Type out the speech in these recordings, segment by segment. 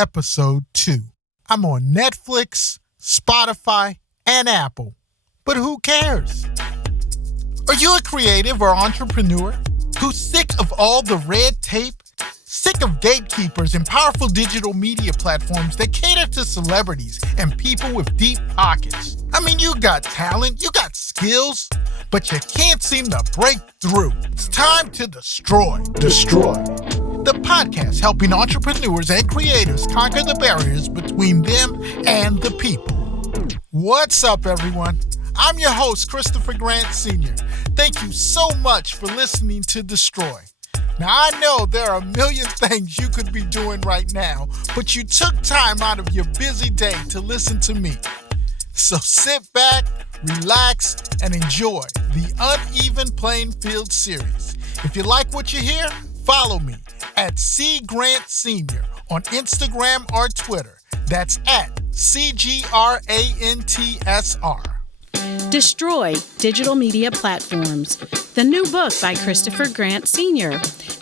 episode 2. I'm on Netflix, Spotify, and Apple. But who cares? Are you a creative or entrepreneur who's sick of all the red tape? Sick of gatekeepers and powerful digital media platforms that cater to celebrities and people with deep pockets? I mean, you got talent, you got skills, but you can't seem to break through. It's time to destroy. The podcast helping entrepreneurs and creators conquer the barriers between them and the people. What's up, everyone? I'm your host, Christopher Grant Sr. Thank you so much for listening to Destroy. Now, I know there are a million things you could be doing right now, but you took time out of your busy day to listen to me. So sit back, relax, and enjoy the Uneven Playing Field series. If you like what you hear, follow me at C Grant Sr. on Instagram or Twitter. That's at CGRANTSR. Destroy Digital Media Platforms, the new book by Christopher Grant Sr.,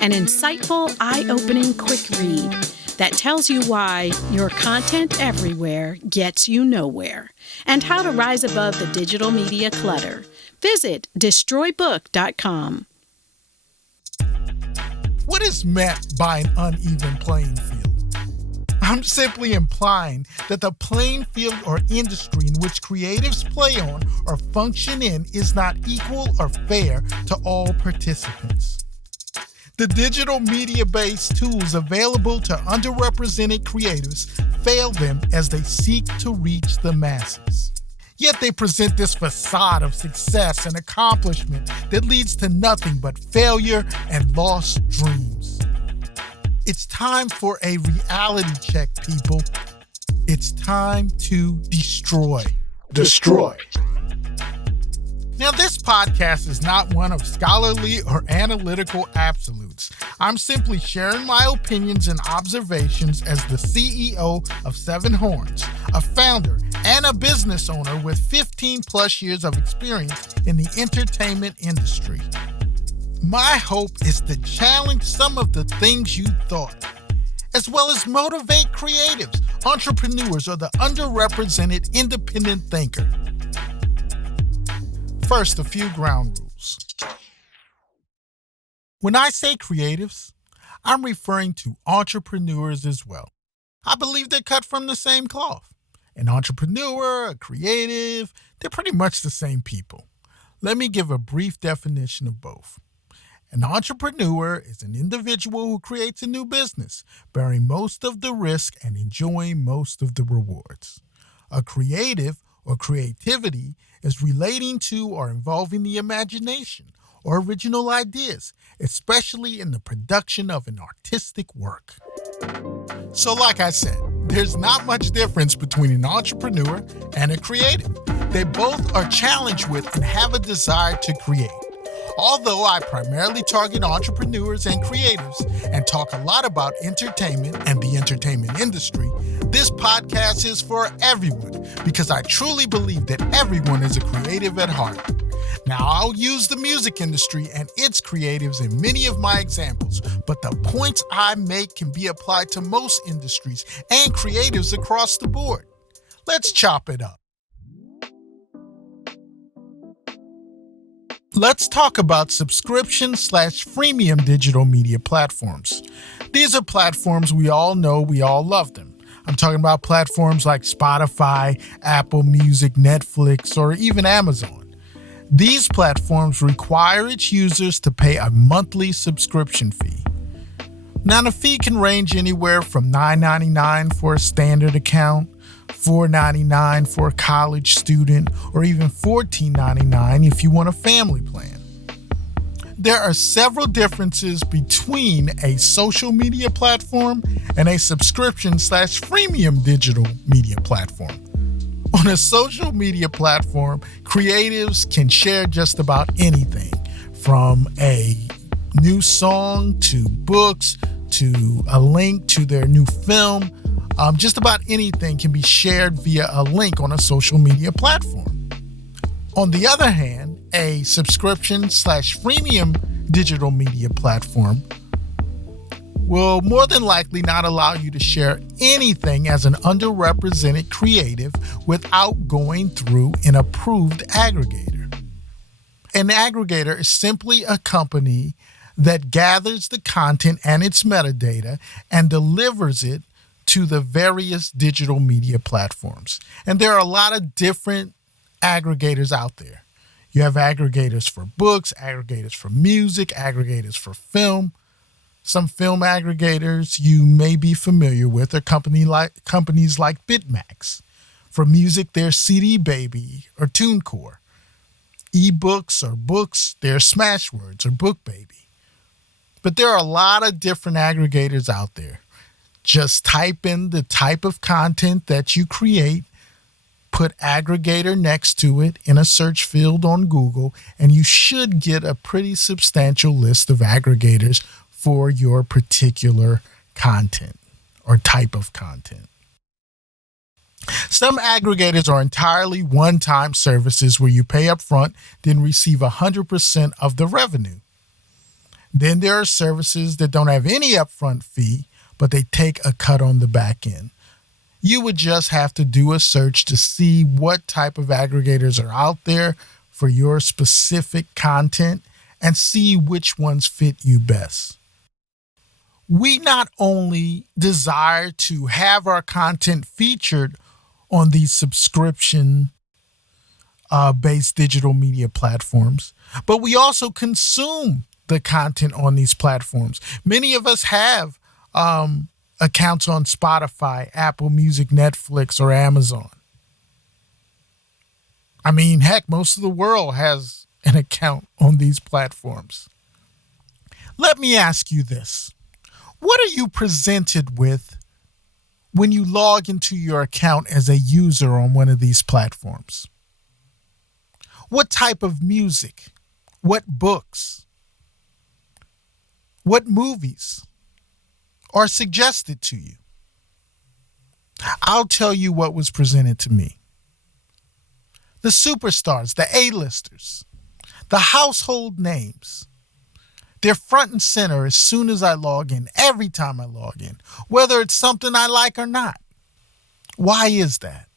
an insightful, eye-opening quick read that tells you why your content everywhere gets you nowhere and how to rise above the digital media clutter. Visit destroybook.com. What is meant by an uneven playing field? I'm simply implying that the playing field or industry in which creatives play on or function in is not equal or fair to all participants. The digital media-based tools available to underrepresented creatives fail them as they seek to reach the masses. Yet they present this facade of success and accomplishment that leads to nothing but failure and lost dreams. It's time for a reality check, people. It's time to destroy. Now, this podcast is not one of scholarly or analytical absolutes. I'm simply sharing my opinions and observations as the CEO of SEVENHORNS, a founder and a business owner with 15 plus years of experience in the entertainment industry. My hope is to challenge some of the things you thought, as well as motivate creatives, entrepreneurs, or the underrepresented independent thinker. First, a few ground rules. When I say creatives, I'm referring to entrepreneurs as well. I believe they're cut from the same cloth. An entrepreneur, a creative, they're pretty much the same people. Let me give a brief definition of both. An entrepreneur is an individual who creates a new business, bearing most of the risk and enjoying most of the rewards. A creative or creativity is relating to or involving the imagination or original ideas, especially in the production of an artistic work. So like I said, there's not much difference between an entrepreneur and a creative. They both are challenged with and have a desire to create. Although I primarily target entrepreneurs and creatives and talk a lot about entertainment and the entertainment industry, this podcast is for everyone because I truly believe that everyone is a creative at heart. Now, I'll use the music industry and its creatives in many of my examples, but the points I make can be applied to most industries and creatives across the board. Let's chop it up. Let's talk about subscription/freemium digital media platforms. These are platforms we all know, we all love them. I'm talking about platforms like Spotify, Apple Music, Netflix, or even Amazon. These platforms require its users to pay a monthly subscription fee. Now, the fee can range anywhere from $9.99 for a standard account, $4.99 for a college student, or even $14.99 if you want a family plan. There are several differences between a social media platform and a subscription/freemium digital media platform. On a social media platform, creatives can share just about anything, from a new song to books to a link to their new film. Just about anything can be shared via a link on a social media platform. On the other hand, a subscription/freemium digital media platform will more than likely not allow you to share anything as an underrepresented creative without going through an approved aggregator. An aggregator is simply a company that gathers the content and its metadata and delivers it to the various digital media platforms. And there are a lot of different aggregators out there. You have aggregators for books, aggregators for music, aggregators for film. Some film aggregators you may be familiar with are companies like Bitmax. For music, there's CD Baby or TuneCore. Ebooks or books, there's Smashwords or BookBaby. But there are a lot of different aggregators out there. Just type in the type of content that you create, put aggregator next to it in a search field on Google, and you should get a pretty substantial list of aggregators for your particular content or type of content. Some aggregators are entirely one-time services where you pay up front, then receive 100% of the revenue. Then there are services that don't have any upfront fee, but they take a cut on the back end. You would just have to do a search to see what type of aggregators are out there for your specific content and see which ones fit you best. We not only desire to have our content featured on these subscription based digital media platforms, but we also consume the content on these platforms. Many of us have accounts on Spotify, Apple Music, Netflix, or Amazon. I mean, heck, most of the world has an account on these platforms. Let me ask you this. What are you presented with when you log into your account as a user on one of these platforms? What type of music? What books? What movies are suggested to you? I'll tell you what was presented to me. The superstars, the A-listers, the household names, they're front and center as soon as I log in, every time I log in, whether it's something I like or not. Why is that?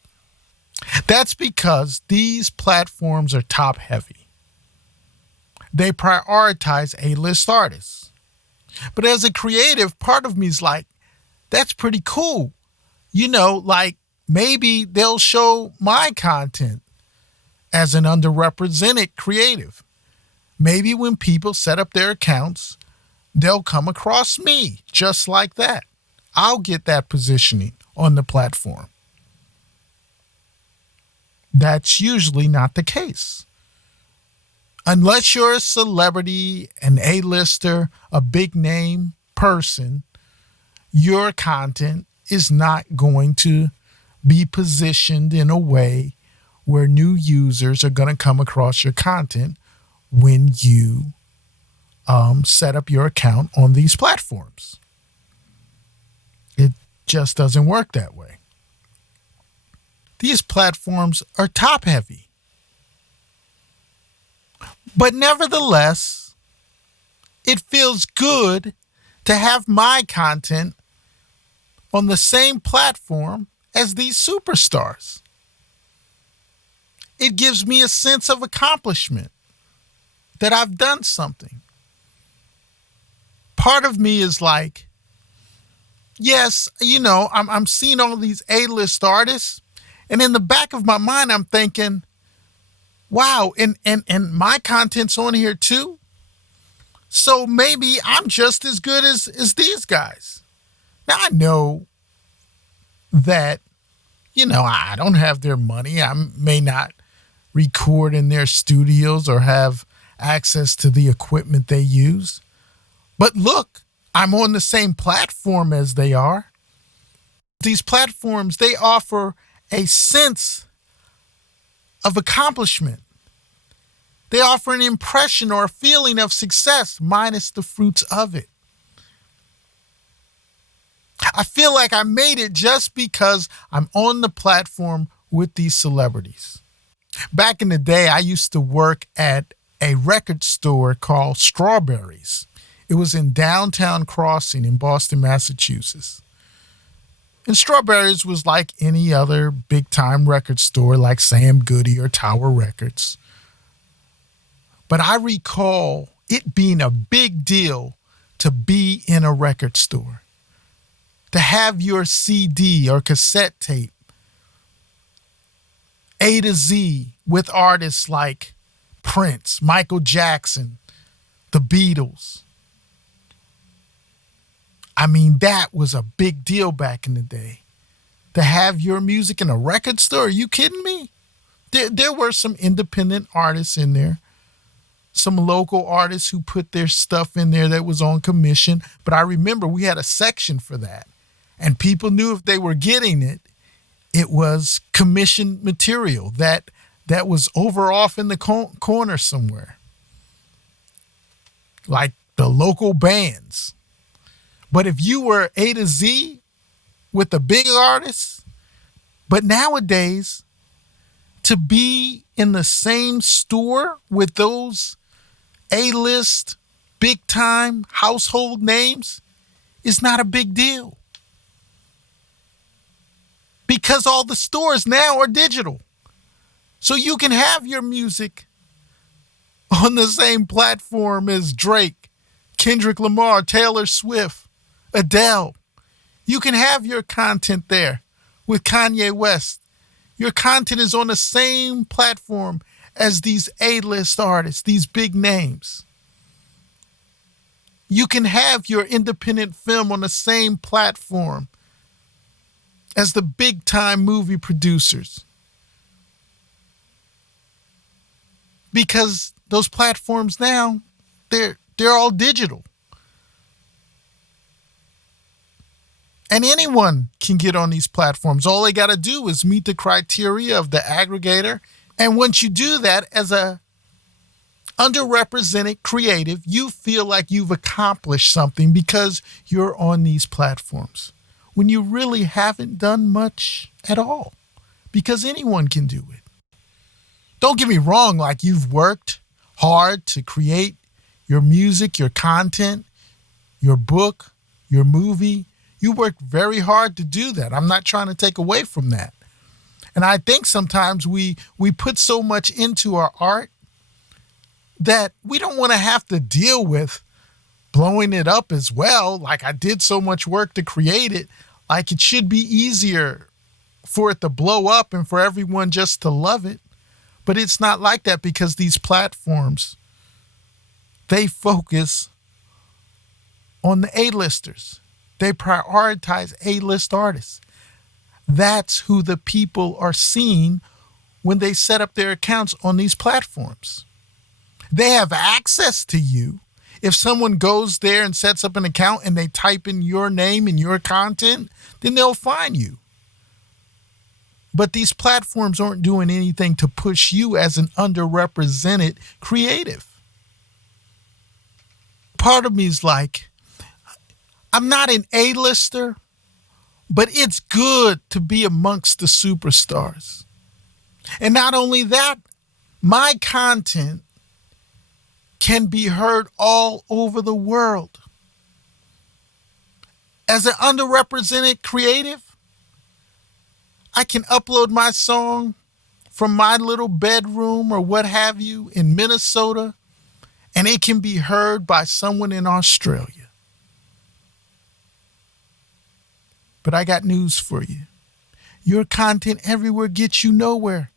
That's because these platforms are top heavy. They prioritize A-list artists. But as a creative, part of me is like, that's pretty cool. You know, like maybe they'll show my content as an underrepresented creative. Maybe when people set up their accounts, they'll come across me just like that. I'll get that positioning on the platform. That's usually not the case. Unless you're a celebrity, an A-lister, a big name person, your content is not going to be positioned in a way where new users are going to come across your content when you set up your account on these platforms. It just doesn't work that way. These platforms are top heavy. But nevertheless, it feels good to have my content on the same platform as these superstars. It gives me a sense of accomplishment that I've done something. Part of me is like, yes, you know, I'm seeing all these A-list artists, and in the back of my mind, I'm thinking, wow, and my content's on here too. So maybe I'm just as good as these guys. Now I know that, you know, I don't have their money. I may not record in their studios or have access to the equipment they use. But look, I'm on the same platform as they are. These platforms, they offer a sense of accomplishment. They offer an impression or a feeling of success minus the fruits of it. I feel like I made it just because I'm on the platform with these celebrities. Back in the day, I used to work at a record store called Strawberries It was in downtown Crossing in Boston, Massachusetts. And Strawberries was like any other big-time record store like Sam Goody or Tower Records. But I recall it being a big deal to be in a record store, to have your CD or cassette tape A to Z with artists like Prince, Michael Jackson, the Beatles. I mean, that was a big deal back in the day. To have your music in a record store, are you kidding me? There were some independent artists in there, some local artists who put their stuff in there that was on commission. But I remember we had a section for that. And people knew if they were getting it, it was commissioned material that was over off in the corner somewhere. Like the local bands. But if you were A to Z with the big artists, but nowadays, to be in the same store with those A-list, big-time household names is not a big deal. Because all the stores now are digital. So you can have your music on the same platform as Drake, Kendrick Lamar, Taylor Swift, Adele. You can have your content there with Kanye West. Your content is on the same platform as these A-list artists, these big names. You can have your independent film on the same platform as the big-time movie producers. Because those platforms now, they're all digital. And anyone can get on these platforms. All they got to do is meet the criteria of the aggregator. And once you do that, as a underrepresented creative, you feel like you've accomplished something because you're on these platforms, when you really haven't done much at all, because anyone can do it. Don't get me wrong, like you've worked hard to create your music, your content, your book, your movie. You worked very hard to do that. I'm not trying to take away from that. And I think sometimes we put so much into our art that we don't want to have to deal with blowing it up as well. Like, I did so much work to create it. Like, it should be easier for it to blow up and for everyone just to love it. But it's not like that, because these platforms, they focus on the A-listers. They prioritize A-list artists. That's who the people are seeing when they set up their accounts on these platforms. They have access to you. If someone goes there and sets up an account and they type in your name and your content, then they'll find you. But these platforms aren't doing anything to push you as an underrepresented creative. Part of me is like, I'm not an A-lister, but it's good to be amongst the superstars. And not only that, my content can be heard all over the world. As an underrepresented creative, I can upload my song from my little bedroom or what have you in Minnesota, and it can be heard by someone in Australia. But I got news for you. Your content everywhere gets you nowhere.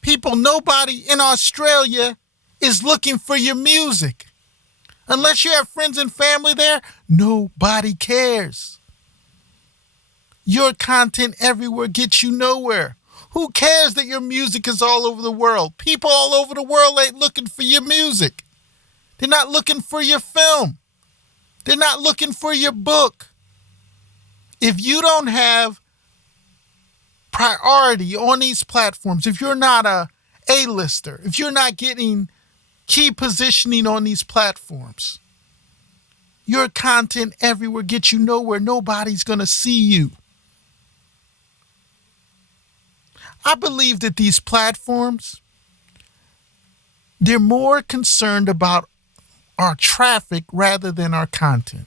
People, nobody in Australia is looking for your music. Unless you have friends and family there, nobody cares. Your content everywhere gets you nowhere. Who cares that your music is all over the world? People all over the world ain't looking for your music. They're not looking for your film. They're not looking for your book. If you don't have priority on these platforms, if you're not a A-lister, if you're not getting key positioning on these platforms, your content everywhere gets you nowhere. Nobody's going to see you. I believe that these platforms, they're more concerned about our traffic rather than our content.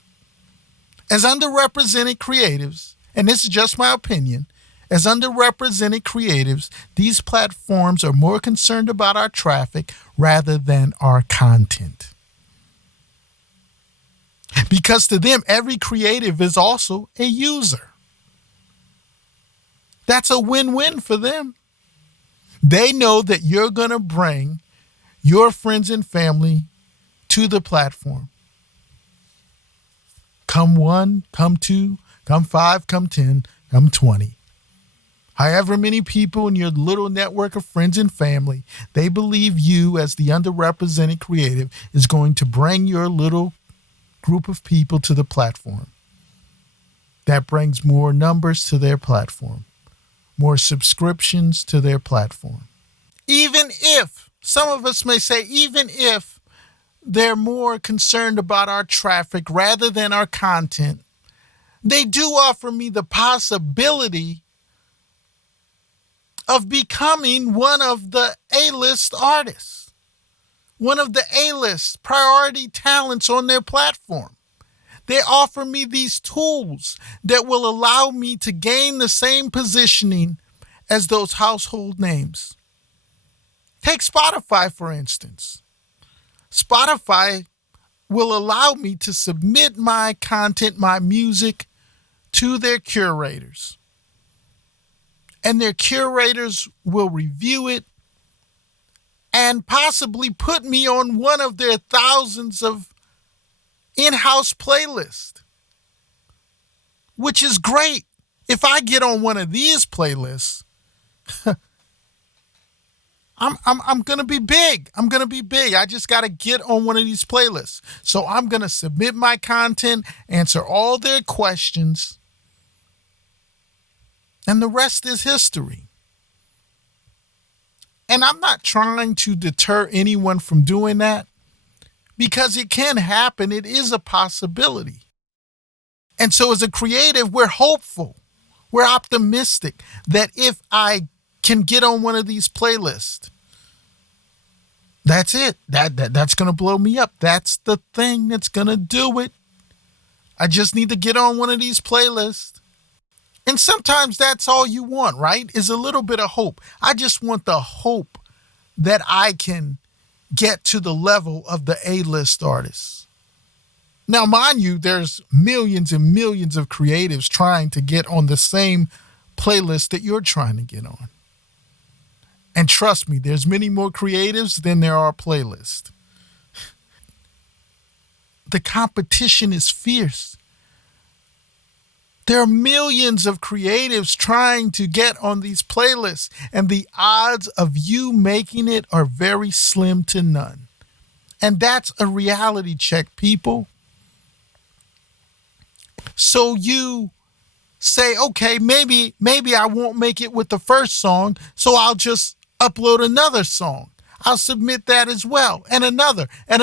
As underrepresented creatives, and this is just my opinion, as underrepresented creatives, these platforms are more concerned about our traffic rather than our content. Because to them, every creative is also a user. That's a win-win for them. They know that you're going to bring your friends and family to the platform. Come 1, come 2, come 5, come 10, come 20. However many people in your little network of friends and family, they believe you as the underrepresented creative is going to bring your little group of people to the platform. That brings more numbers to their platform, more subscriptions to their platform. Even if, some of us may say, even if they're more concerned about our traffic rather than our content, they do offer me the possibility of becoming one of the A-list artists, one of the A-list priority talents on their platform. They offer me these tools that will allow me to gain the same positioning as those household names. Take Spotify, for instance. Spotify will allow me to submit my content, my music, to their curators. And their curators will review it and possibly put me on one of their thousands of in-house playlists, which is great. If I get on one of these playlists, I'm going to be big. I'm going to be big. I just got to get on one of these playlists. So I'm going to submit my content, answer all their questions, and the rest is history. And I'm not trying to deter anyone from doing that because it can happen. It is a possibility. And so as a creative, we're hopeful. We're optimistic that if I can get on one of these playlists, that's it. That's going to blow me up. That's the thing that's going to do it. I just need to get on one of these playlists. And sometimes that's all you want, right? Is a little bit of hope. I just want the hope that I can get to the level of the A-list artists. Now, mind you, there's millions and millions of creatives trying to get on the same playlist that you're trying to get on. And trust me, there's many more creatives than there are playlists. The competition is fierce. There are millions of creatives trying to get on these playlists, and the odds of you making it are very slim to none. And that's a reality check, people. So you say, okay, maybe I won't make it with the first song, so I'll just upload another song. I'll submit that as well, and another, and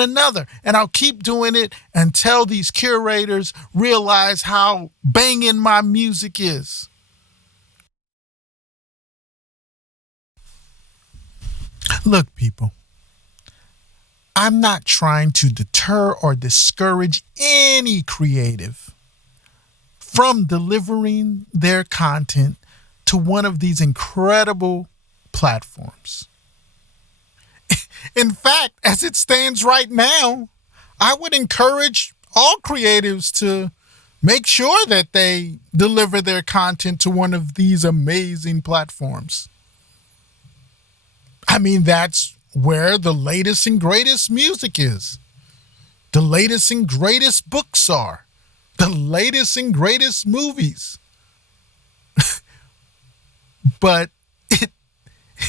I'll keep doing it until these curators realize how banging my music is. Look, people, I'm not trying to deter or discourage any creative from delivering their content to one of these incredible platforms. In fact, as it stands right now, I would encourage all creatives to make sure that they deliver their content to one of these amazing platforms. I mean, that's where the latest and greatest music is. The latest and greatest books are. The latest and greatest movies. But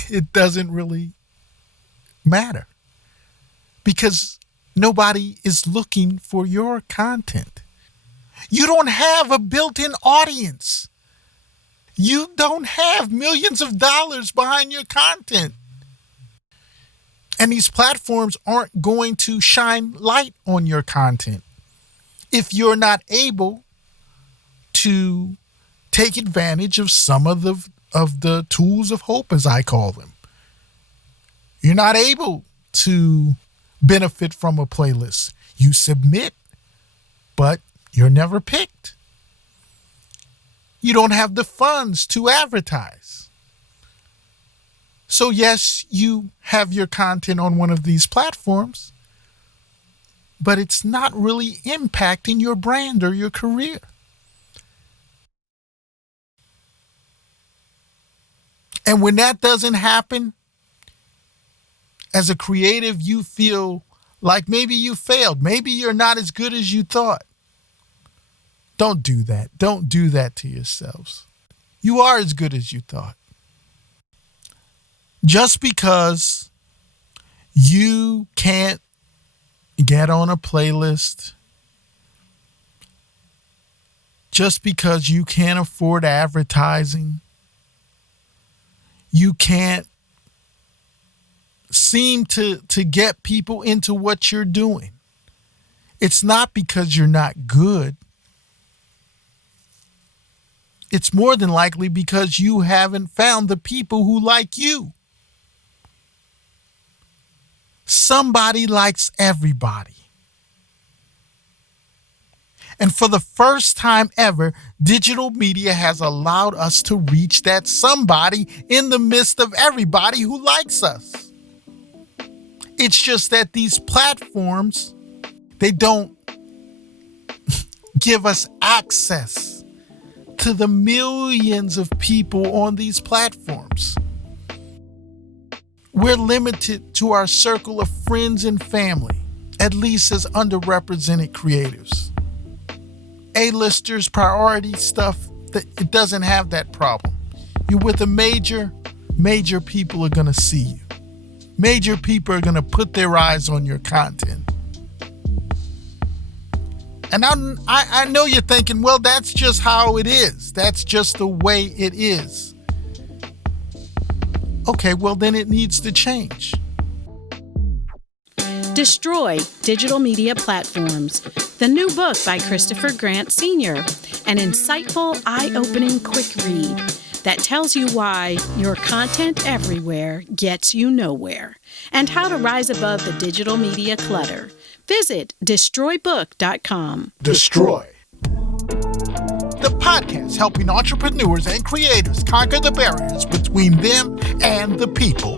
it doesn't really matter because nobody is looking for your content. You don't have a built-in audience. You don't have millions of dollars behind your content. And these platforms aren't going to shine light on your content if you're not able to take advantage of some of the tools of hope, as I call them. You're not able to benefit from a playlist. You submit, but you're never picked. You don't have the funds to advertise. So yes, you have your content on one of these platforms, but it's not really impacting your brand or your career. And when that doesn't happen, as a creative, you feel like maybe you failed. Maybe you're not as good as you thought. Don't do that. Don't do that to yourselves. You are as good as you thought. Just because you can't get on a playlist, just because you can't afford advertising, you can't seem to get people into what you're doing. It's not because you're not good. It's more than likely because you haven't found the people who like you. Somebody likes everybody. And for the first time ever, digital media has allowed us to reach that somebody in the midst of everybody who likes us. It's just that these platforms, they don't give us access to the millions of people on these platforms. We're limited to our circle of friends and family, at least as underrepresented creatives. A-listers, priority stuff, it doesn't have that problem. You're with a major people are gonna see you. Major people are gonna put their eyes on your content. And I know you're thinking, well, that's just how it is. That's just the way it is. Okay, well, then it needs to change. Destroy Digital Media Platforms, the new book by Christopher Grant Sr., an insightful, eye-opening quick read that tells you why your content everywhere gets you nowhere and how to rise above the digital media clutter. Visit destroybook.com. Destroy. The podcast helping entrepreneurs and creators conquer the barriers between them and the people.